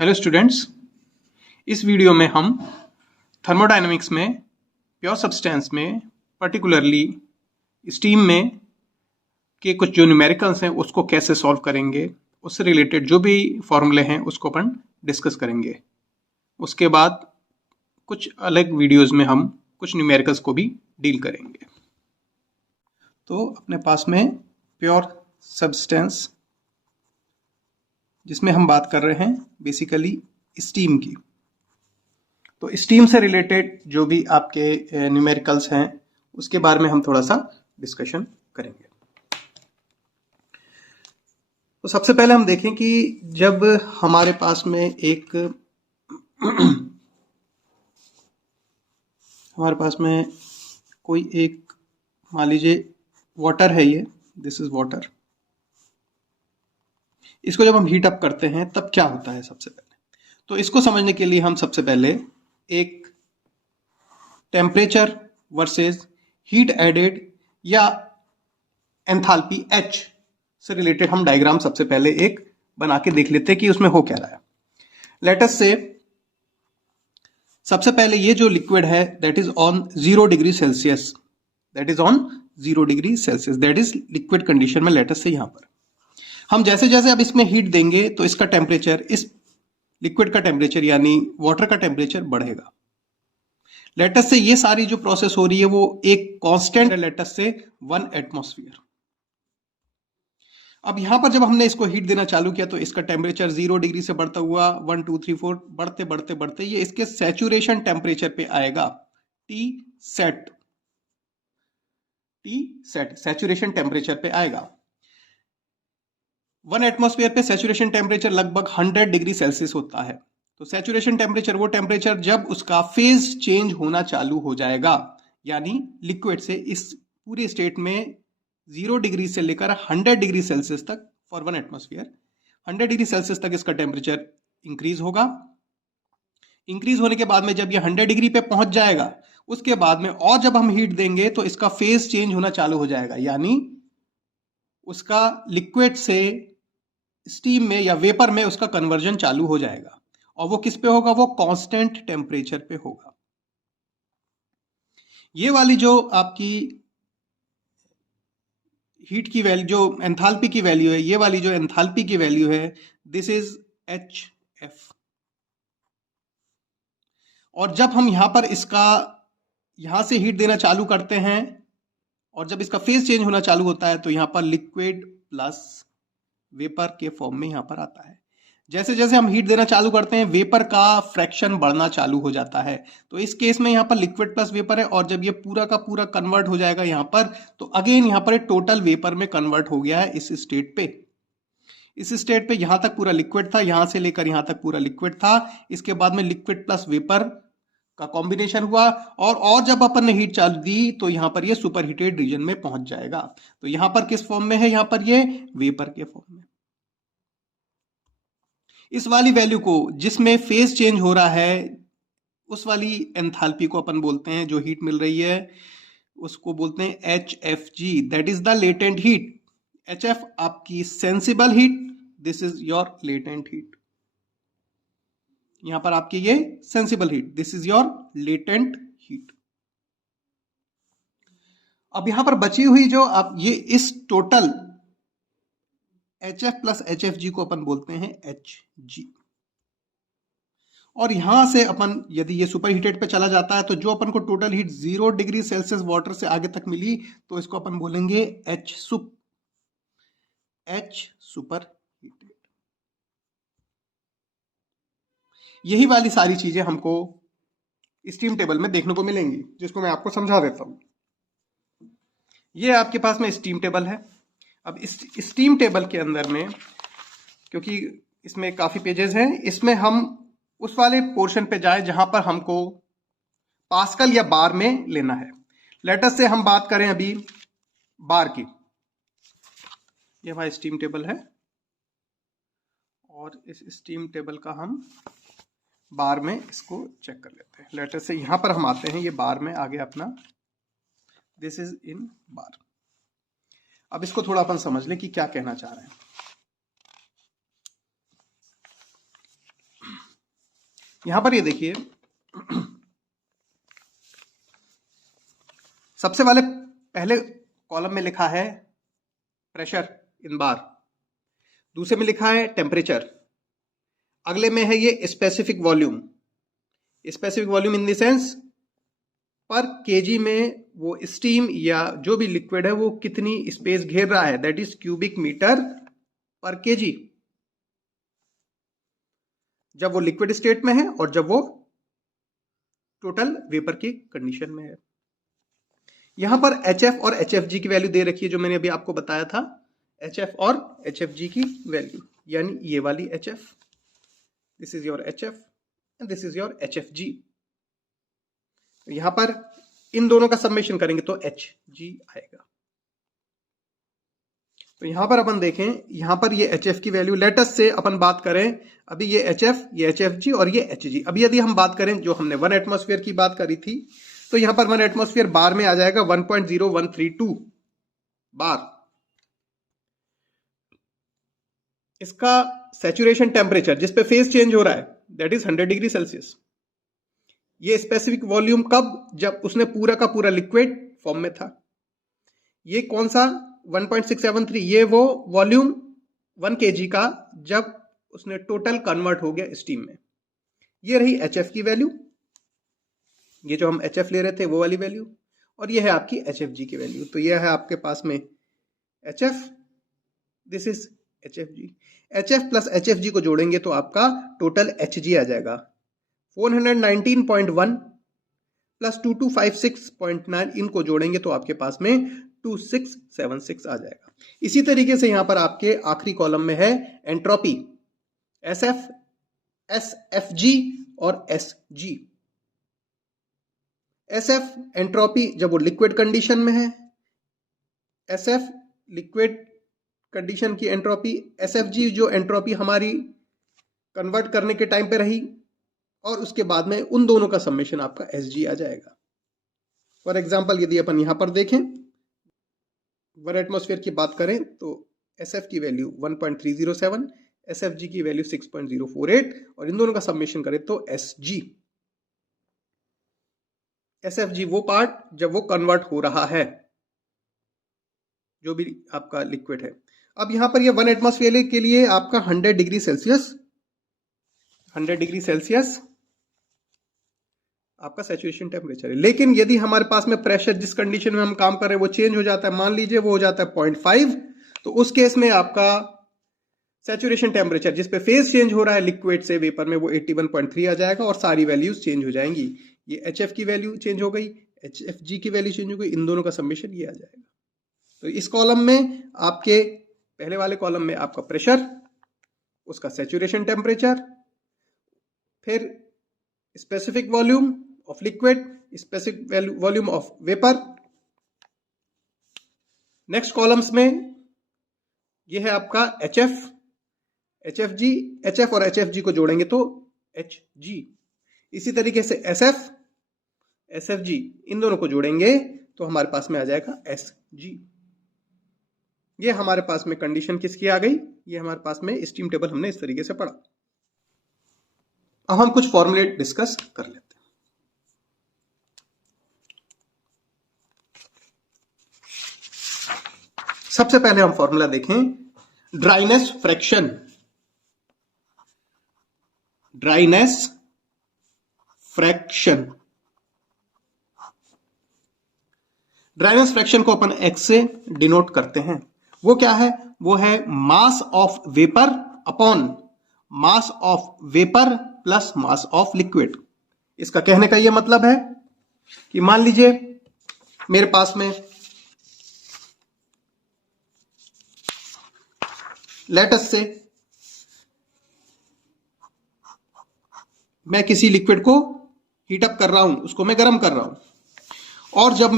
Hello students, इस video में हम थर्मोडायनेमिक्स में प्योर सब्सटेंस में पर्टिकुलरली स्टीम में के कुछ जो न्यूमेरिकल्स हैं उसको कैसे सॉल्व करेंगे, उससे रिलेटेड जो भी फॉर्मूले हैं उसको अपन डिस्कस करेंगे। उसके बाद कुछ अलग वीडियोस में हम कुछ न्यूमेरिकल्स को भी डील करेंगे। तो अपने पास में प्योर सब्सटेंस जिसमें हम बात कर रहे हैं बेसिकली स्टीम की, तो स्टीम से रिलेटेड जो भी आपके न्यूमेरिकल्स हैं उसके बारे में हम थोड़ा सा डिस्कशन करेंगे। तो सबसे पहले हम देखें कि जब हमारे पास में एक हमारे पास में कोई एक मान लीजिए वाटर है, ये दिस इज वाटर, इसको जब हम हीट अप करते हैं तब क्या होता है सबसे पहले। तो इसको समझने के लिए हम सबसे पहले एक टेम्परेचर वर्सेस हीट एडेड या एंथैल्पी H से रिलेटेड हम डायग्राम सबसे पहले एक बना के देख लेते हैं कि उसमें हो क्या रहा है। लेट अस से सबसे पहले ये जो लिक्विड है that is on 0 degree Celsius, that is on 0 degree Celsius, that is liquid condition में। लेट अस से यहां पर हम जैसे जैसे अब इसमें हीट देंगे तो इसका टेम्परेचर, इस लिक्विड का टेम्परेचर यानी वाटर का टेम्परेचर बढ़ेगा। लेट अस से ये सारी जो प्रोसेस हो रही है वो एक कांस्टेंट है, लेट अस से 1 एटमॉस्फेयर। अब यहां पर जब हमने इसको हीट देना चालू किया तो इसका टेम्परेचर 0 डिग्री से बढ़ता हुआ 1 2 3 4 बढ़ते बढ़ते बढ़ते ये इसके सैचुरेशन टेम्परेचर पे आएगा, टी सेट सैचुरेशन टेम्परेचर पे आएगा। 1 एटमॉस्फेयर पे सैचुरेशन टेम्परेचर लगभग 100 डिग्री सेल्सियस होता है। तो सैचुरेशन टेम्परेचर वो टेम्परेचर जब उसका फेज चेंज होना चालू हो जाएगा, यानी लिक्विड से इस पूरे स्टेट में 0 डिग्री से लेकर 100 डिग्री सेल्सियस तक फॉर 1 एटमॉस्फेयर 100 डिग्री सेल्सियस तक इसका टेम्परेचर इंक्रीज होगा। इंक्रीज होने के बाद में जब ये 100 डिग्री पे पहुंच जाएगा उसके बाद में और जब हम हीट देंगे तो इसका फेज चेंज होना चालू हो जाएगा, यानी उसका लिक्विड से स्टीम में या वेपर में उसका कन्वर्जन चालू हो जाएगा। और वो किस पे होगा? वो कांस्टेंट टेम्परेचर पे होगा। ये वाली जो आपकी हीट की वैल्यू, जो एंथैल्पी की वैल्यू है, ये वाली जो एंथैल्पी की वैल्यू है दिस इज HF। और जब हम यहां पर इसका यहां से हीट देना चालू करते हैं और जब इसका फेज चेंज होना चालू होता है तो यहां पर लिक्विड प्लस वेपर के फॉर्म में यहां पर आता है। जैसे जैसे हम हीट देना चालू करते हैं वेपर का फ्रैक्शन बढ़ना चालू हो जाता है। तो इस केस में यहां पर लिक्विड प्लस वेपर है और जब ये पूरा का पूरा कन्वर्ट हो जाएगा यहां पर, तो अगेन यहां पर टोटल वेपर में कन्वर्ट हो गया है इस स्टेट पे। इस स्टेट पे यहां तक पूरा लिक्विड था, यहां से लेकर यहां तक पूरा लिक्विड था। इसके बाद में लिक्विड प्लस वेपर का कॉम्बिनेशन हुआ और जब अपन ने हीट चालू दी तो यहां पर ये सुपर हीटेड रीजन में पहुंच जाएगा। तो यहां पर किस फॉर्म में है? यहां पर ये वेपर के फॉर्म में। इस वाली वैल्यू को जिसमें फेज चेंज हो रहा है उस वाली एंथैल्पी को अपन बोलते हैं, जो हीट मिल रही है उसको बोलते हैं HFG, that is the latent heat. HF आपकी sensible heat, this is your latent heat. यहां पर आपकी ये sensible heat, this is your latent heat. अब यहां पर बची हुई जो आप ये इस टोटल HF प्लस HFG को अपन बोलते हैं HG। और यहां से अपन यदि ये सुपर हीटेड पे चला जाता है तो जो अपन को total heat 0 degree Celsius water से आगे तक मिली तो इसको अपन बोलेंगे H सुपर हीटेड। यही वाली सारी चीजें हमको स्टीम टेबल में देखने को मिलेंगी, जिसको मैं आपको समझा देता हूं। ये आपके पास में स्टीम टेबल है। अब इस स्टीम टेबल के अंदर में, क्योंकि इसमें काफी पेजेस हैं, इसमें हम उस वाले पोर्शन पे जाएं जहां पर हमको पास्कल या बार में लेना है। लेट अस से हम बात करें अभी बार की। ये हमारा स्टीम टेबल है और इस स्टीम टेबल का हम बार में इसको चेक कर लेते हैं। लेट अस से यहां पर हम आते हैं, ये बार में आ गया अपना, दिस इज इन बार। अब इसको थोड़ा अपन समझ लें कि क्या कहना चाह रहे हैं। यहां पर ये देखिए, सबसे वाले पहले कॉलम में लिखा है प्रेशर इन बार, दूसरे में लिखा है टेम्परेचर, अगले में है ये specific volume. Specific volume in the sense पर केजी में वो स्टीम या जो भी लिक्विड है वो कितनी स्पेस घेर रहा है, दैट इज क्यूबिक मीटर पर केजी, जब वो लिक्विड स्टेट में है और जब वो टोटल वेपर की कंडीशन में है। यहां पर HF और HFG की वैल्यू दे रखी है, जो मैंने अभी आपको बताया था, HF और HFG की वैल्यू, यानी ये वाली HF, this is your HF and this is your HFG। यहां पर इन दोनों का समेशन करेंगे तो HG आएगा। तो यहां पर अपन देखें, यहां पर ये HF की वैल्यू, लेटस से अपन बात करें, अभी ये HF, ये HFG और ये HG। अभी यदि हम बात करें, जो हमने 1 एटमॉस्फेयर की बात करी थी, तो यहां पर 1 एटमॉस्फेयर बार में आ जाएगा 1.0132 बार। इसका सैचुरेशन टेम्परेचर जिस पे फेज चेंज हो रहा है, दैट इज 100 डिग्री सेल्सियस। ये स्पेसिफिक वॉल्यूम कब, जब उसने पूरा का पूरा लिक्विड फॉर्म में था। ये कौन सा 1.673, ये वो वॉल्यूम 1 kg का जब उसने टोटल कन्वर्ट हो गया स्टीम में। ये रही HF की वैल्यू, ये जो हम HF ले रहे थे वो वाली वैल्यू, और ये है आपकी HFG की वैल्यू। तो ये है आपके पास में HF, this is HFG। HF plus HFG को जोड़ेंगे तो आपका टोटल HG आ जाएगा 419.1 प्लस 2256.9, इनको जोड़ेंगे तो आपके पास में 2676 आ जाएगा। इसी तरीके से यहां पर आपके आखिरी कॉलम में है एंट्रोपी, SF, SFG और SG। SF एंट्रोपी जब वो लिक्विड कंडीशन में है, SF लिक्विड कंडीशन की एंट्रोपी, SFG जो एंट्रोपी हमारी कन्वर्ट करने के टाइम पे रही, और उसके बाद में उन दोनों का समेशन आपका SG आ जाएगा। फॉर एग्जांपल यदि अपन यहां पर देखें, 1 एटमॉस्फेयर की बात करें तो SF की वैल्यू 1.307, SFG की वैल्यू 6.048, और इन दोनों का समेशन करें तो SG। SFG वो पार्ट जब वो कन्वर्ट हो रहा है, जो भी आपका लिक्विड है। अब यहां पर ये 1 एटमॉस्फेयर के लिए आपका 100 डिग्री सेल्सियस, 100 डिग्री सेल्सियस आपका सैचुरेशन टेम्परेचर है। लेकिन यदि हमारे पास में प्रेशर जिस कंडीशन में हम काम कर रहे हैं वो चेंज हो जाता है, मान लीजिए वो हो जाता है 0.5, तो उस केस में आपका सैचुरेशन टेम्परेचर जिस पे फेज चेंज हो रहा है लिक्विड से वेपर में, वो 81.3 आ जाएगा और सारी वैल्यूज चेंज हो जाएंगी। ये HF की वैल्यू चेंज हो गई, HFG की वैल्यू चेंज हो गई, इन दोनों का समेशन ये आ जाएगा। तो इस कॉलम में आपके पहले वाले कॉलम में आपका प्रेशर, उसका सैचुरेशन टेम्परेचर, फिर specific volume of liquid, specific volume of vapour. Next columns में यह है आपका HF, HFG, HF और HFG को जोड़ेंगे तो HG। इसी तरीके से SF, SFG, इन दोनों को जोड़ेंगे तो हमारे पास में आ जाएगा SG। ये हमारे पास में कंडीशन किसकी आ गई, ये हमारे पास में स्टीम टेबल हमने इस तरीके से पढ़ा। अब हम कुछ फॉर्मूले डिस्कस कर लेते हैं। सबसे पहले हम फॉर्मूला देखें, dryness fraction. Dryness fraction, dryness fraction को अपन X से डिनोट करते हैं। वो क्या है, वो है mass of vapour upon mass of vapour plus mass of liquid. इसका कहने का यह मतलब है कि मान लीजिए मेरे पास में लेटस से मैं किसी लिक्विड को हीट अप कर रहा हूं, उसको मैं गर्म कर रहा हूं, और जब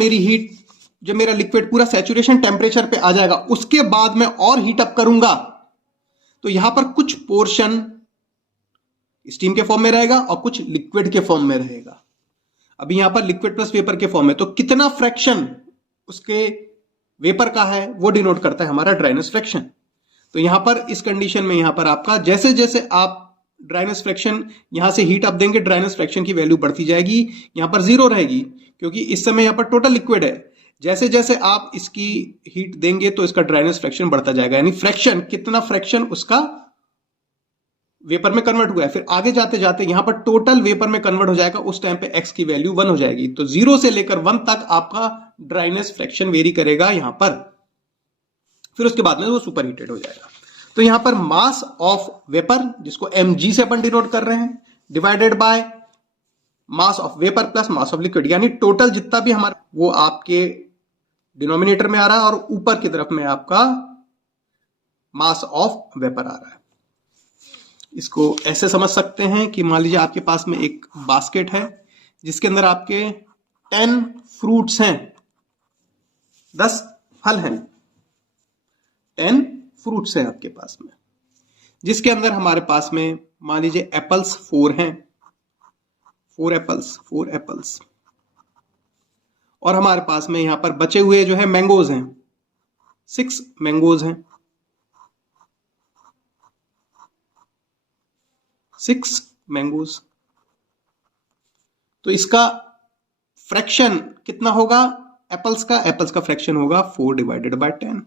मेरा लिक्विड पूरा सैचुरेशन टेम्परेचर पे आ जाएगा, उसके बाद मैं और हीट अप करूंगा, तो यहां पर कुछ पोर्शन स्टीम के फॉर्म में रहेगा और कुछ लिक्विड के फॉर्म में रहेगा। अभी यहां पर लिक्विड प्लस वेपर के फॉर्म में, तो कितना फ्रैक्शन उसके वेपर का है वो डिनोट करता है हमारा ड्राइनेस फ्रैक्शन। तो यहां पर इस कंडीशन में यहां पर आपका जैसे जैसे आप ड्राइनेस फ्रैक्शन, यहां से हीट अप देंगे, ड्राइनेस फ्रैक्शन की वैल्यू बढ़ती जाएगी, यहां पर 0 रहेगी क्योंकि इस समय यहां पर टोटल लिक्विड है। जैसे जैसे आप इसकी हीट देंगे तो इसका ड्राइनेस फ्रैक्शन बढ़ता जाएगा, यानी फ्रैक्शन, कितना फ्रैक्शन उसका वेपर में कन्वर्ट हुआ है। फिर आगे जाते जाते यहां पर टोटल वेपर में कन्वर्ट हो जाएगा, उस टाइम पे एक्स की वैल्यू 1 हो जाएगी। तो 0 से लेकर 1 तक आपका ड्राइनेस फ्रैक्शन वेरी करेगा यहां पर, फिर उसके बाद में वो सुपर हीटेड हो जाएगा। तो यहां पर मास ऑफ वेपर, जिसको mg से अपन डिनोट कर रहे हैं, divided by mass of vapour plus mass of liquid, यानी टोटल जितना भी हमारा वो आपके डिनोमिनेटर में आ रहा है और ऊपर की तरफ में आपका मास ऑफ वेपर आ रहा है। इसको ऐसे समझ सकते हैं कि मान लीजिए आपके पास में एक बास्केट है जिसके अंदर आपके 10 फ्रूट्स हैं, 10 फल हैं, 10 फ्रूट्स हैं आपके पास में, जिसके अंदर हमारे पास में मान लीजिए एप्पल्स 4 हैं, 4 एप्पल्स, और हमारे पास में यहां पर बचे हुए जो है मैंगोज हैं, 6 मैंगोज हैं, 6 मैंगोज। तो इसका फ्रैक्शन कितना होगा एप्पल्स का फ्रैक्शन होगा 4 divided by 10,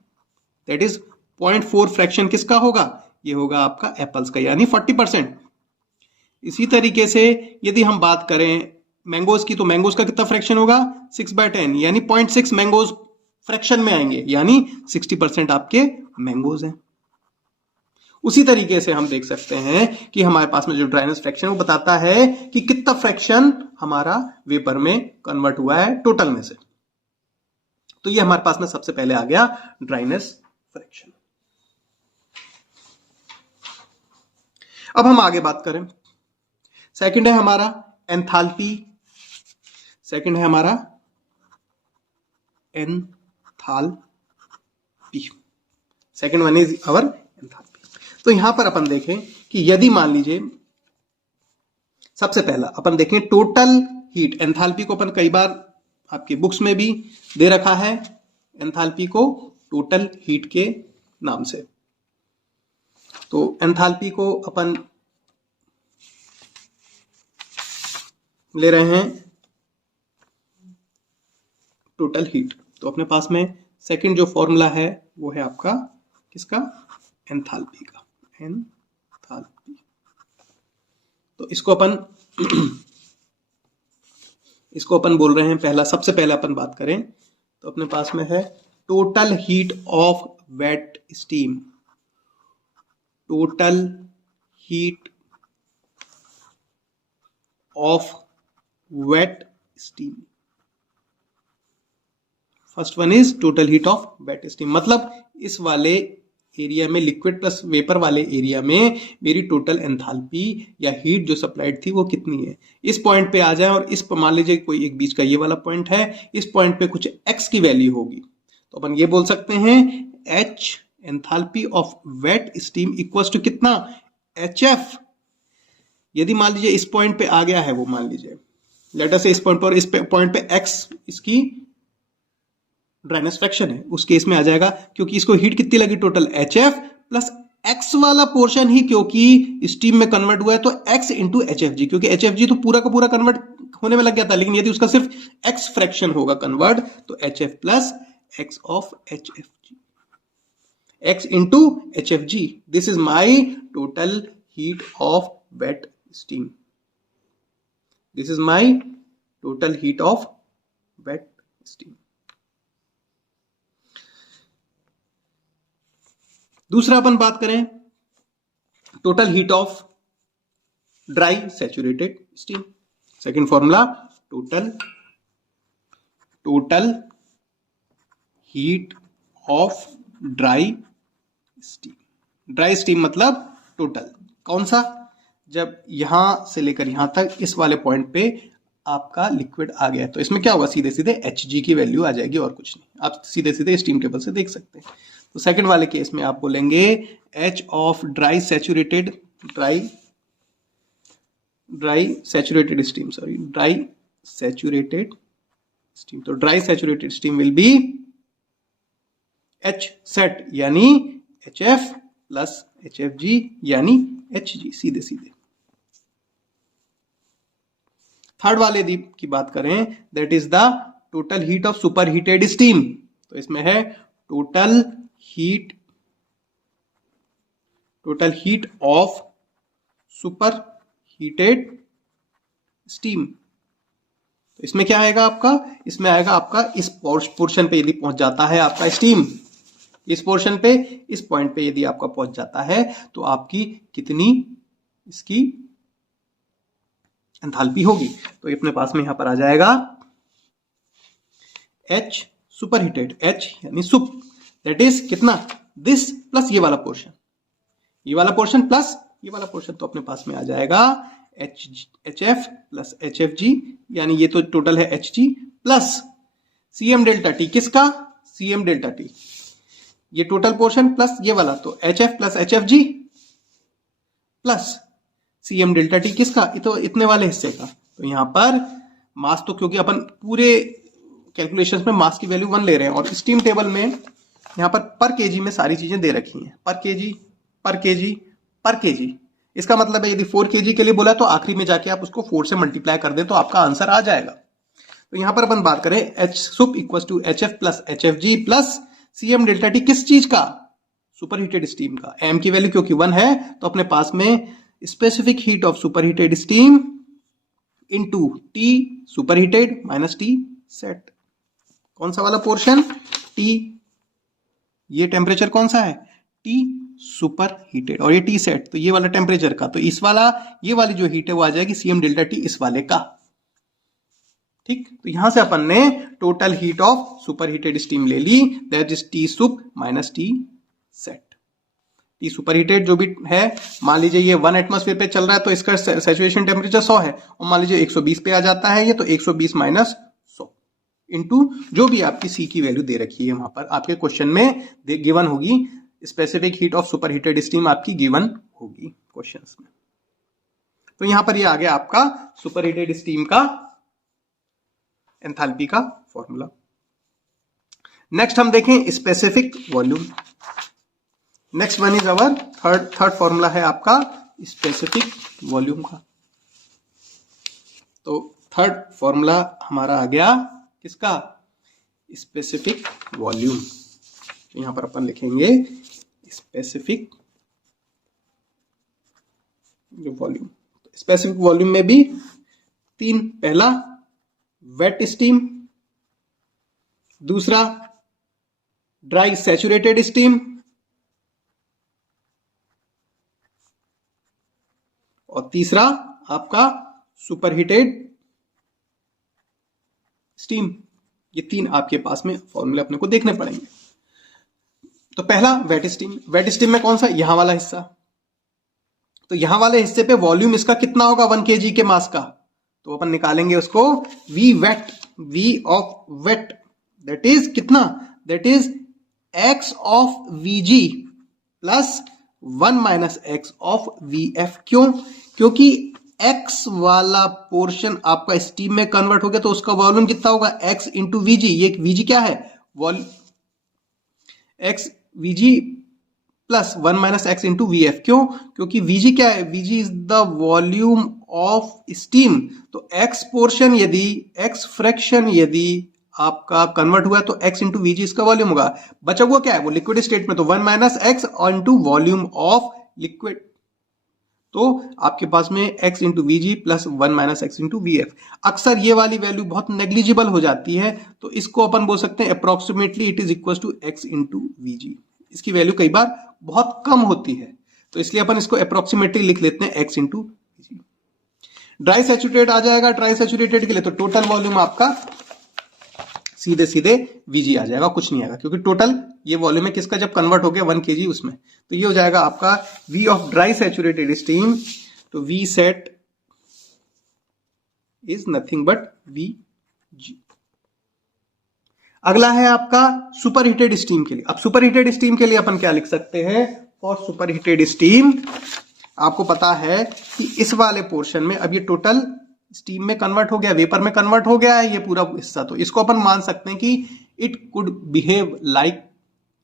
that is 0.4 fraction किसका होगा, ये होगा आपका एप्पल्स का, यानी 40%। इसी तरीके से यदि हम बात करें मैंगोज की, तो मैंगोज का कितना फ्रैक्शन होगा 6/10, यानी 0.6 मैंगोज फ्रैक्शन में आएंगे, यानी 60% आपके मैंगोज हैं। उसी तरीके से हम देख सकते हैं कि हमारे पास में जो ड्राइनेस फ्रैक्शन वो बताता है कि कितना फ्रैक्शन हमारा वेपर में कन्वर्ट हुआ है टोटल में से। तो ये हमारे पास में सबसे पहले आ गया ड्राइनेस फ्रैक्शन। अब हम आगे बात करें, सेकंड है हमारा एंथैल्पी, सेकंड है हमारा enthalpy, second one is our enthalpy. तो यहां पर अपन देखें कि यदि मान लीजिए सबसे पहला अपन देखें टोटल हीट, एंथैल्पी को अपन कई बार आपके बुक्स में भी दे रखा है, एंथैल्पी को टोटल हीट के नाम से। तो एंथैल्पी को अपन ले रहे हैं टोटल हीट, तो अपने पास में सेकंड जो फॉर्मूला है वो है आपका किसका, एंथैल्पी का, एंथैल्पी। तो इसको अपन बोल रहे हैं, पहला सबसे पहले अपन बात करें तो अपने पास में है total heat of wet steam, total heat of wet steam. First one is total heat of wet steam, मतलब इस वाले एरिया में, लिक्विड प्लस वेपर वाले एरिया में मेरी टोटल एंथैल्पी या हीट जो सप्लाइड थी वो कितनी है। इस पॉइंट पे आ जाए और इस मान लीजिए कोई एक बीच का ये वाला पॉइंट है, इस पॉइंट पे कुछ एक्स की वैल्यू होगी, तो अपन ये बोल सकते हैं H enthalpy of wet steam equals to कितना, एच एफ। यदि मान लीजिए इस पॉइंट पे आ गया है वो, मान लीजिए लेट अस से इस पॉइंट पर, इस पॉइंट पे एक्स इसकी ड्राइनेस फ्रैक्शन है, उस केस में आ जाएगा क्योंकि इसको हीट कितनी लगी total, H F plus x वाला पोर्शन ही क्योंकि स्टीम में कन्वर्ट हुआ है तो एक्स इंटू एच एफ जी, क्योंकि एच एफ जी तो पूरा का पूरा कन्वर्ट होने में लग गया था, लेकिन यदि उसका सिर्फ एक्स फ्रैक्शन होगा कन्वर्ट तो H F plus X of H F G, X into H F G, this is my total heat of wet steam, this is my total heat of wet steam. दूसरा अपन बात करें total heat of dry saturated steam, second formula total heat of dry steam मतलब total कौन सा, जब यहां से लेकर यहां तक इस वाले पॉइंट पे आपका लिक्विड आ गया तो इसमें क्या होगा, सीधे सीधे एच जी की वैल्यू आ जाएगी और कुछ नहीं, आप सीधे सीधे स्टीम टेबल से देख सकते हैं। तो सेकंड वाले केस में आप बोलेंगे H of dry saturated steam, तो dry saturated steam will be H sat यानी H F plus H F G यानी एच जी, सीधे सीधे थर्ड वाले की बात करें, that is the total heat of super heated steam. तो इसमें है total heat of super heated steam. तो इसमें क्या आएगा आपका, इसमें आएगा आपका इस पोर्शन पे यदि पहुंच जाता है आपका स्टीम, इस पोर्शन पे, इस पॉइंट पे यदि आपका पहुंच जाता है तो आपकी कितनी इसकी एंथैल्पी होगी। तो अपने पास में यहां पर आ जाएगा H सुपर हीटेड, H यानी सुप, दैट इज कितना, दिस प्लस ये वाला पोर्शन, ये वाला पोर्शन प्लस ये वाला पोर्शन, तो अपने पास में आ जाएगा HF प्लस HFG, यानी ये तो टोटल है HG plus CM delta T, किसका, CM डेल्टा T, ये टोटल पोर्शन प्लस ये वाला, तो HF plus HFG plus CM delta T, किसका, तो इतने वाले हिस्से का। तो यहां पर मास, तो क्योंकि अपन पूरे कैलकुलेशंस में मास की वैल्यू 1 ले रहे हैं, और स्टीम टेबल में यहां पर केजी में सारी चीजें दे रखी हैं, पर केजी पर केजी पर केजी। इसका मतलब है यदि 4 केजी के लिए बोला तो आखिरी में जाके आप उसको 4 से मल्टीप्लाई कर दें तो आपका आंसर आ जाएगा। तो यहां पर अपन बात करें H sup equal to HF plus HFG plus CM delta T, किस चीज का, सुपर हीटेड स्टीम का। M की वैल्यू क्योंकि 1 है तो अपने पास में specific heat of super heated steam into T super heated minus T sat. कौन सा वाला पोर्शन, T, ये टेम्परेचर कौन सा है, T सुपर हीटेड, और ये T सेट, तो ये वाला टेम्परेचर का, तो इस वाला, ये वाली जो हीट है वो आ जाएगी CM डेल्टा T इस वाले का। ठीक, तो यहां से अपन ने total heat of super heated steam ले ली, that is T sup minus T sat. T super heated जो भी है, मान लीजिए ये 1 एटमॉस्फेयर पे चल रहा है तो इसका सैचुरेशन टेम्परेचर 100 है, और मान लीजिए 120 पे आ जाता है ये, तो 120 माइनस 100 इंटू जो भी आपकी C की वैल्यू दे रखी है वहां पर आपके क्वेश्चन में गिवन होगी, specific heat of super heated steam आपकी गिवन होगी क्वेश्चंस में। तो यहां पर ये आ गया आपका सुपर हीटेड स्टीम का एंथैल्पी का फॉर्मूला। नेक्स्ट हम देखें specific volume. Next one is our third formula है आपका स्पेसिफिक वॉल्यूम का। तो थर्ड फॉर्मूला हमारा आ गया किसका, स्पेसिफिक वॉल्यूम। तो यहां पर अपन लिखेंगे स्पेसिफिक वॉल्यूम। स्पेसिफिक वॉल्यूम में भी 3, पहला वेट स्टीम, दूसरा ड्राई सैचुरेटेड स्टीम, और तीसरा आपका सुपरहीटेड स्टीम। ये 3 आपके पास में फॉर्मूले अपने को देखने पड़ेंगे। तो पहला वेट स्टीम। वेट स्टीम में कौन सा, यहां वाला हिस्सा, तो यहां वाले हिस्से पे वॉल्यूम इसका कितना होगा 1 kg के मास का, तो अपन निकालेंगे उसको V wet, V of wet that is कितना, that is x of Vg plus 1 minus x of Vf। क्यों, क्योंकि x वाला पोर्शन आपका स्टीम में कन्वर्ट हो गया तो उसका वॉल्यूम कितना होगा, x इंटू Vg। ये Vg क्या है, x Vg plus 1 minus x into V F. क्यों, क्योंकि Vg क्या है, Vg is the volume of steam. तो x पोर्शन यदि, x फ्रैक्शन यदि आपका कन्वर्ट हुआ है तो x इंटू Vg इसका वॉल्यूम होगा। बचा हुआ क्या है, वो लिक्विड स्टेट में, तो 1 minus x into volume of liquid. तो आपके पास में x into Vg plus 1 minus x into V F. अक्सर ये वाली वैल्यू बहुत नेग्लिजिबल हो जाती है, तो इसको अपन बोल सकते हैं approximately it is equal to x into Vg। इसकी वैल्यू कई बार बहुत कम होती है, तो इसलिए अपन इसको अप्रोक्सीमेटली लिख लेते हैं x into Vg। Dry saturated आ जाएगा, ड्राई सैचुरेटेड के लिए तो टोटल वॉल्यूम आपका सीधे सीधे Vg आ जाएगा, कुछ नहीं आएगा, क्योंकि टोटल ये वॉल्यूम है किसका, जब कन्वर्ट हो गया 1 kg उसमें, तो ये हो जाएगा आपका V of dry saturated steam. तो V set is nothing but Vg। अगला है आपका सुपर हीटेड स्टीम के लिए। अब सुपर हीटेड स्टीम के लिए अपन क्या लिख सकते हैं, फॉर सुपर हीटेड स्टीम आपको पता है कि इस वाले पोर्शन में अब ये टोटल स्टीम में कन्वर्ट हो गया, वेपर में कन्वर्ट हो गया है ये पूरा हिस्सा, तो इसको अपन मान सकते हैं कि it could behave like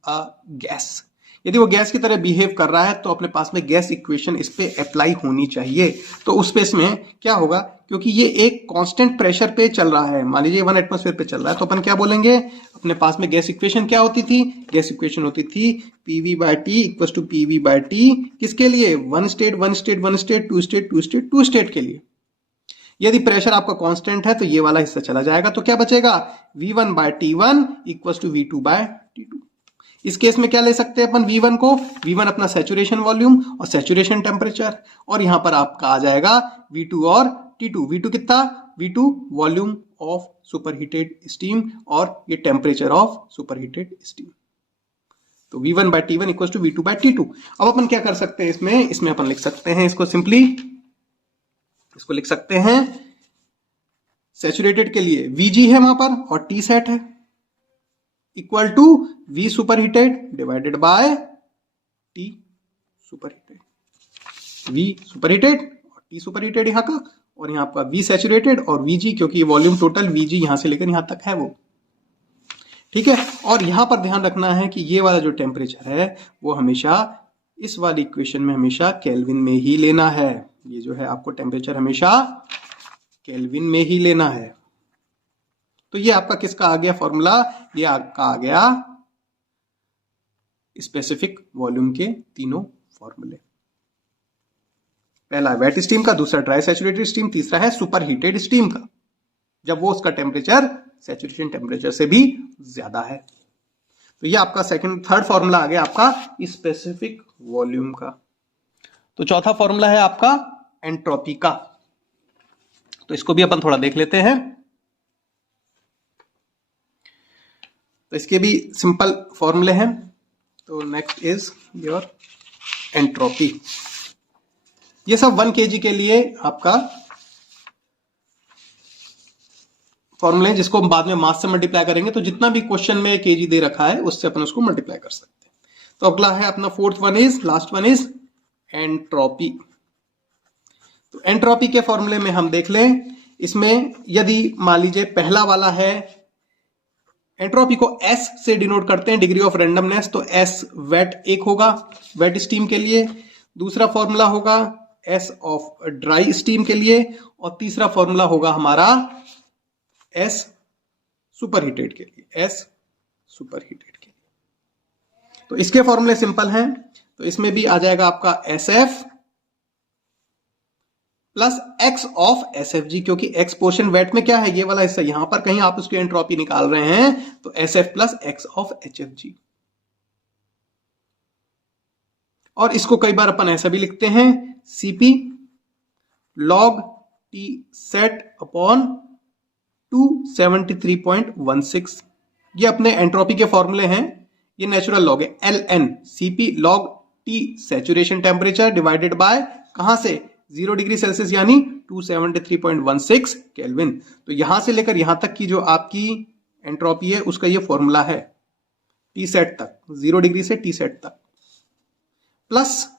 a gas. यदि वो गैस की तरह बिहेव कर रहा है तो अपने पास में गैस इक्वेशन इस पे अप्लाई होनी चाहिए। तो उस पे इसमें क्या होगा, क्योंकि ये एक कांस्टेंट प्रेशर पे चल रहा है, मान लीजिए 1 एटमॉस्फेयर पे चल रहा है, तो अपन क्या बोलेंगे, अपने पास में गैस इक्वेशन क्या होती थी, गैस इक्वेशन होती थी PV/T इक्वल टू PV/T किसके लिए, 1 state 1 state 1 state 2 state 2 state 2 state के लिए। यदि प्रेशर आपका कांस्टेंट है तो ये वाला हिस्सा चला जाएगा, तो क्या बचेगा, V1/T1 इक्वल टू V2/T2। इस केस में क्या ले सकते हैं अपन V1 को, V1 अपना सैचुरेशन वॉल्यूम और सैचुरेशन टेम्परेचर, और यहां पर आपका आ जाएगा V2 और T2। V2 कितना, V2 volume of superheated steam और ये टेम्परेचर ऑफ सुपरहीटेड स्टीम। तो V1/T1 इक्वल टू V2/T2। अब अपन क्या कर सकते हैं इसमें अपन लिख सकते हैं इसको सिंपली, इसको लिख सकते हैं सैचुरेटेड के लिए Vg है वहां पर और T सेट है equal to V superheated divided by T superheated. V superheated और T सुपरहीटेड यहाँ का, और यहाँ आपका V सैचुरेटेड और Vg, क्योंकि ये वॉल्यूम टोटल Vg यहां से लेकर यहां तक है वो, ठीक है। और यहां पर ध्यान रखना है कि ये वाला जो टेम्परेचर है वो हमेशा इस वाली इक्वेशन में हमेशा केल्विन में ही लेना है। ये जो है आपको टेम्परेचर हमेशा केल्विन में ही लेना है। तो ये आपका किसका आ गया फॉर्मूला, ये आपका आ गया स्पेसिफिक वॉल्यूम के तीनों फॉर्मूले। पहला वेट स्टीम का, दूसरा ड्राई सैचुरेटेड स्टीम, तीसरा है सुपर हीटेड स्टीम का, जब वो उसका टेम्परेचर सैचुरेशन टेम्परेचर से भी ज्यादा है। तो ये आपका थर्ड फॉर्मूला आ गया आपका स्पेसिफिक वॉल्यूम का। तो चौथा फॉर्मूला है आपका एंट्रोपी का, तो इसको भी अपन थोड़ा देख लेते हैं। तो इसके भी सिंपल फॉर्मूले हैं। तो नेक्स्ट इज योर एंट्रोपी। ये सब 1 kg के लिए आपका फॉर्मूले हैं, जिसको हम बाद में मास से मल्टीप्लाई करेंगे। तो जितना भी क्वेश्चन में kg दे रखा है उससे अपन उसको मल्टीप्लाई कर सकते हैं। तो अगला है अपना लास्ट वन इज एंट्रोपी। तो एंट्रोपी के फॉर्मूले में हम देख लें, इसमें यदि मान लीजिए पहला वाला है, एंट्रोपी को S से डिनोट करते हैं, डिग्री ऑफ रैंडमनेस, तो S वेट 1 होगा वेट स्टीम के लिए, दूसरा फॉर्मूला होगा S ऑफ ड्राई स्टीम के लिए, और तीसरा फॉर्मूला होगा हमारा S सुपरहीटेड के लिए, S सुपरहीटेड के लिए। तो इसके फॉर्मूले सिंपल हैं। तो इसमें भी आ जाएगा आपका SF plus X of SFG, क्योंकि X पोर्शन वेट में क्या है, ये वाला हिस्सा, यहां पर कहीं आप उसकी एंट्रोपी निकाल रहे हैं, तो SF plus X of HFG। और इसको कई बार अपन ऐसा भी लिखते हैं CP log T set upon 273.16। ये अपने एंट्रोपी के फॉर्मूले हैं, ये नेचुरल लॉग है ln CP log T saturation temperature divided by कहां से, 0 डिग्री सेल्सियस यानी 273.16 केल्विन। तो यहां से लेकर यहां तक की जो आपकी एंट्रोपी है उसका ये फॉर्मूला है, T सेट तक, 0 डिग्री से T सेट तक, plus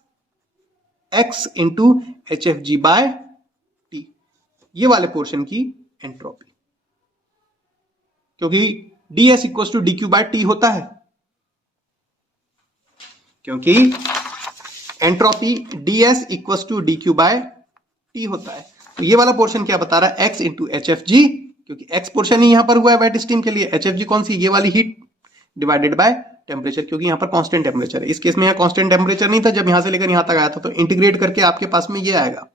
X into HFG by T, ये वाले पोर्शन की एंट्रोपी, क्योंकि DS equal to DQ by T होता है, क्योंकि entropy DS equal to DQ by T होता है। तो ये वाला पोर्शन क्या बता रहा है, X इंटू HFG, क्योंकि X पोर्शन ही यहां पर हुआ है वेट स्टीम के लिए, HFG कौन सी, ये वाली हीट, डिवाइडेड बाय टेम्परेचर, क्योंकि यहां पर कांस्टेंट टेम्परेचर है। इस केस में यहां कांस्टेंट टेम्परेचर नहीं था जब यहां से लेकर यहां तक आया था, तो इंटीग्रेट करके आपके पास में ये आएगा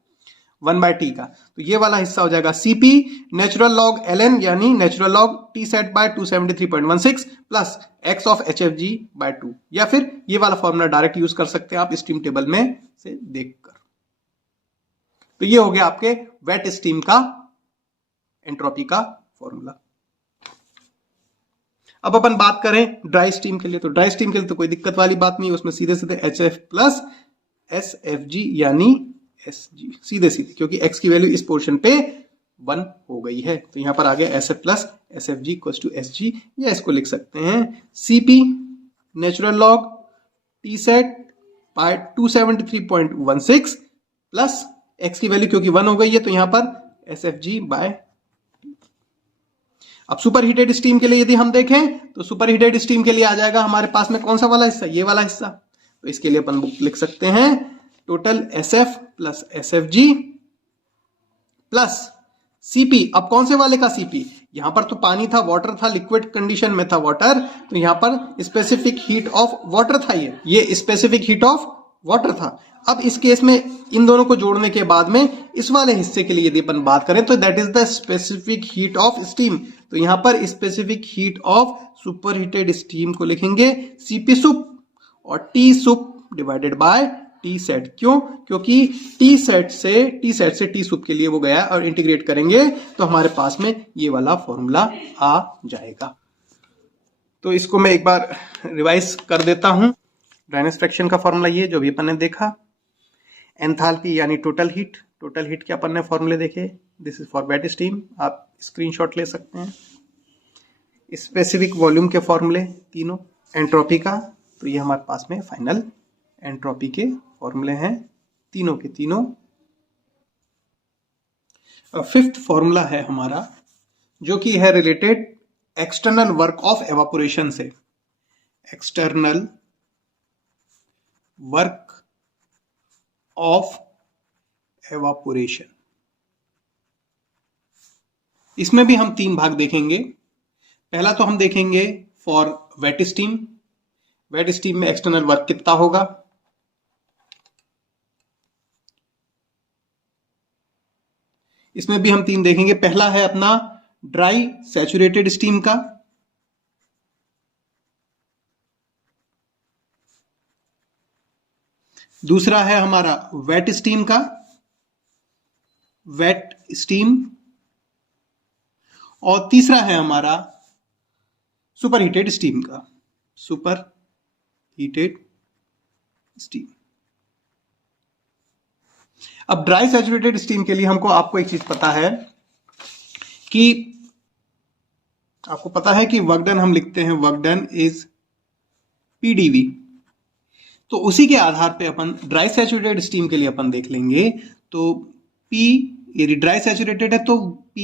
1/T का। तो ये वाला हिस्सा हो जाएगा CP नेचुरल लॉग ln यानी natural log T sat by 273.16 plus X of HFG by 2, या फिर ये वाला फॉर्मूला डायरेक्ट यूज कर सकते हैं आप स्टीम टेबल में से देखकर। तो ये हो गया आपके वेट स्टीम का एंट्रोपी का फॉर्मूला। अब अपन बात करें ड्राई स्टीम के लिए, तो ड्राई स्टीम के लिए तो कोई दिक्कत वाली बात नहीं है, उसमें सीधे सीधे HF प्लस SFG यानी SG, सीधे सीधे, क्योंकि X की वैल्यू इस पोर्शन पे 1 हो गई है। तो यहां पर आ गया SF plus SFG equal to SG, या इसको लिख सकते हैं CP natural log T sat by 273.16 plus X की वैल्यू क्योंकि 1 हो गई है तो यहां पर SFG बाय। अब सुपर हीटेड स्टीम के लिए यदि हम देखें तो सुपर हीटेड स्टीम के लिए आ जाएगा हमारे पास में कौन सा वाला हिस्सा, ये वाला हिस्सा, तो इसके लिए अपन लिख सकते हैं total SF plus SFG plus CP। अब कौन से वाले का CP? यहां पर तो पानी था, वाटर था, लिक्विड कंडीशन में था वाटर, तो यहां पर स्पेसिफिक हीट ऑफ वाटर था, ये स्पेसिफिक हीट ऑफ वाटर था। अब इस केस में इन दोनों को जोड़ने के बाद में इस वाले हिस्से के लिए यदि अपन बात करें तो that is the specific heat of steam. तो यहां पर specific heat of super heated steam को लिखेंगे CP सुप और T soup divided by T set. क्यों? क्योंकि T सेट से T सुप के लिए वो गया और इंटीग्रेट करेंगे तो हमारे पास में ये वाला फॉर्मूला आ जाएगा। तो इसको मैं एक बार रिवाइज कर देता हूं। ड्राइनेस फ्रैक्शन का फॉर्मूला ये जो भी अपन ने देखा, एंथैल्पी यानी टोटल हीट के अपन ने फॉर्मूले देखे, this is for wet steam, आप स्क्रीनशॉट ले सकते हैं। स्पेसिफिक वॉल्यूम के फॉर्मूले तीनों, एंट्रोपी का, तो ये हमारे पास में फाइनल एंट्रोपी के फॉर्मूले हैं तीनों के तीनों। फिफ्थ फॉर्मूला है हमारा जो कि है related external work of evaporation से। एक्सटर्नल वर्क ऑफ एवापोरेशन, इसमें भी हम तीन भाग देखेंगे। पहला तो हम देखेंगे for wet steam, wet steam में एक्सटर्नल वर्क कितना होगा। इसमें भी हम तीन देखेंगे। पहला है अपना ड्राई सैचुरेटेड स्टीम का, दूसरा है हमारा वेट स्टीम का, वेट स्टीम, और तीसरा है हमारा सुपर हीटेड स्टीम का, सुपर हीटेड स्टीम। अब ड्राई सैचुरेटेड स्टीम के लिए आपको एक चीज पता है कि वर्क डन हम लिखते हैं, वर्क डन इज PdV। तो उसी के आधार पे अपन ड्राई सैचुरेटेड स्टीम के लिए अपन देख लेंगे। तो P यदि ड्राई सैचुरेटेड है तो P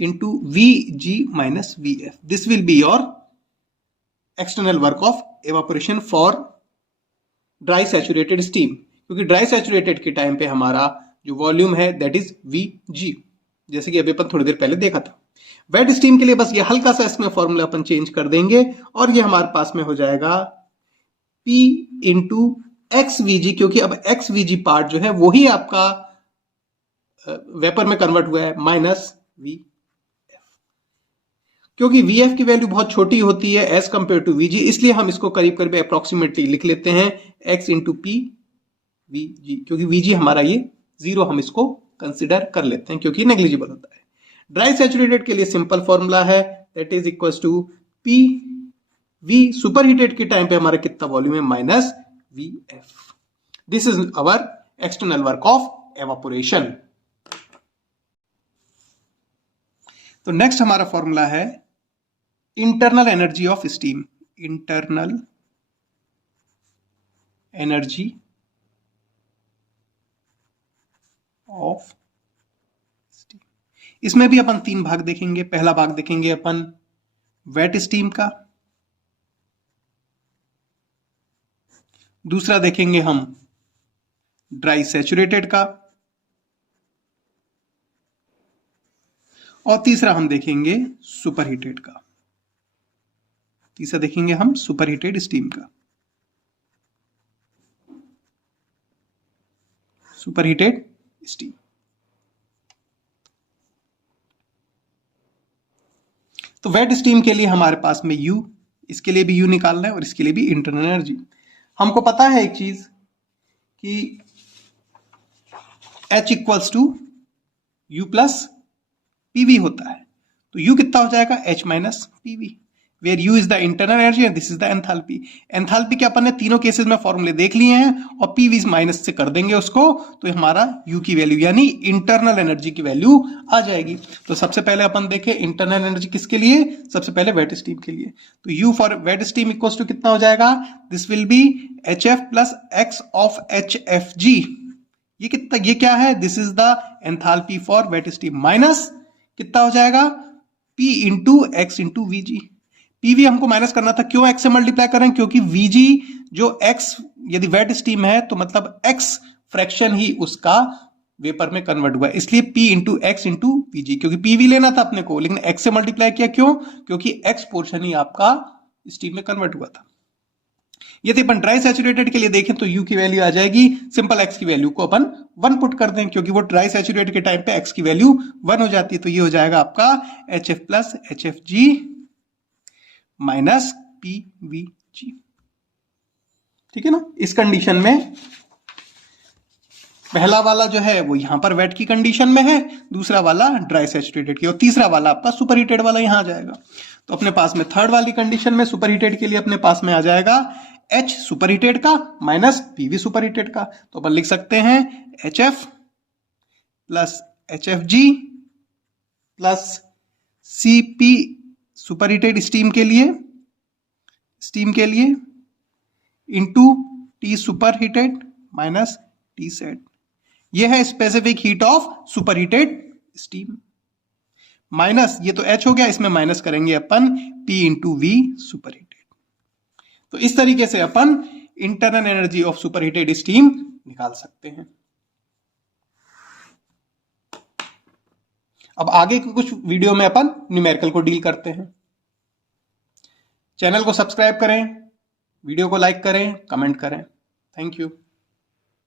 into VG minus VF, this will be your external work of evaporation for dry saturated steam. क्योंकि ड्राई सैचुरेटेड के टाइम पे हमारा जो वॉल्यूम है दैट इज VG, जैसे कि अभी अपन थोड़ी देर पहले देखा था। वेट स्टीम के लिए बस ये हल्का सा इसमें फॉर्मूला अपन चेंज कर देंगे और ये हमारे पास में हो जाएगा P इंटू XVG, क्योंकि अब XVG पार्ट जो है वही आपका वेपर में कन्वर्ट हुआ है, माइनस VF। क्योंकि VF की वैल्यू बहुत छोटी होती है एज कंपेयर टू VG, इसलिए हम इसको करीब करीब अप्रोक्सीमेटली लिख लेते हैं X इंटू P VG, क्योंकि VG हमारा ये 0 हम इसको कंसिडर कर लेते हैं क्योंकि नेग्लिजिबल होता है। ड्राई सैचुरेटेड के लिए सिंपल फॉर्मूला है that is equal to P V super heated के टाइम पे हमारा कितना वॉल्यूम है, minus VF। This is our external work of evaporation. तो नेक्स्ट हमारा फॉर्मूला है internal energy of steam, internal energy of steam. इसमें भी अपन तीन भाग देखेंगे। पहला भाग देखेंगे अपन वेट स्टीम का, दूसरा देखेंगे हम ड्राई सैचुरेटेड का, और तीसरा हम देखेंगे सुपर हीटेड का। तीसरा देखेंगे हम सुपर हीटेड स्टीम का, सुपर हीटेड स्टीम। तो वेट स्टीम के लिए हमारे पास में U, इसके लिए भी U निकालना है और इसके लिए भी इंटरनल एनर्जी। हमको पता है एक चीज कि H equals to U plus PV होता है। तो U कितना हो जाएगा, H minus PV, where U is the internal energy and this is the enthalpy. Enthalpy के अपन ने तीनों केसेस में फॉर्मूले देख लिए हैं और PV माइनस से कर देंगे उसको, तो हमारा U की वैल्यू यानी इंटरनल एनर्जी की वैल्यू आ जाएगी। तो सबसे पहले अपन देखें इंटरनल एनर्जी किसके लिए, सबसे पहले वेट स्टीम के लिए। तो U for wet steam equals to कितना हो जाएगा, this will be HF plus X of HFG। ये कितना, ये क्या है, this is the enthalpy for wet steam, minus कितना हो जाएगा P into X into VG। PV हमको माइनस करना था, क्यों एक्स से मल्टीप्लाई करें, क्योंकि वीजी जो एक्स यदि वेट स्टीम है तो मतलब एक्स फ्रैक्शन ही उसका वेपर में कन्वर्ट हुआ, इसलिए P into X into VG, क्योंकि पीवी लेना था अपने को लेकिन एक्स से मल्टीप्लाई किया, क्यों, क्योंकि एक्स पोर्शन ही आपका स्टीम में कन्वर्ट हुआ था। यदि अपन ड्राई सैचुरेटेड के लिए देखें तो U की वैल्यू आ जाएगी, सिंपल एक्स की वैल्यू को अपन 1 पुट कर दें, क्योंकि वो ड्राई सैचुरेटेड के टाइम पे एक्स की वैल्यू 1 हो जाती है, तो ये हो जाएगा आपका HF plus HFG minus PVG। ठीक है ना। इस कंडीशन में पहला वाला जो है वो यहां पर वेट की कंडीशन में है, दूसरा वाला ड्राई सैचुरेटेड की, और तीसरा वाला आपका सुपर हीटेड वाला यहां आ जाएगा। तो अपने पास में थर्ड वाली कंडीशन में सुपर हीटेड के लिए अपने पास में आ जाएगा H सुपर हीटेड का माइनस PV सुपर हीटेड का, तो अपन लिख सकते हैं HF plus HFG plus CP super heated steam के लिए into T super heated minus T sat. यह है specific heat of super heated steam, minus ये तो H हो गया, इसमें माइनस करेंगे अपन P into V super heated. तो इस तरीके से अपन internal energy of super heated steam निकाल सकते हैं। अब आगे के कुछ वीडियो में अपन न्यूमेरिकल को डील करते हैं। चैनल को सब्सक्राइब करें, वीडियो को लाइक करें, कमेंट करें। Thank you.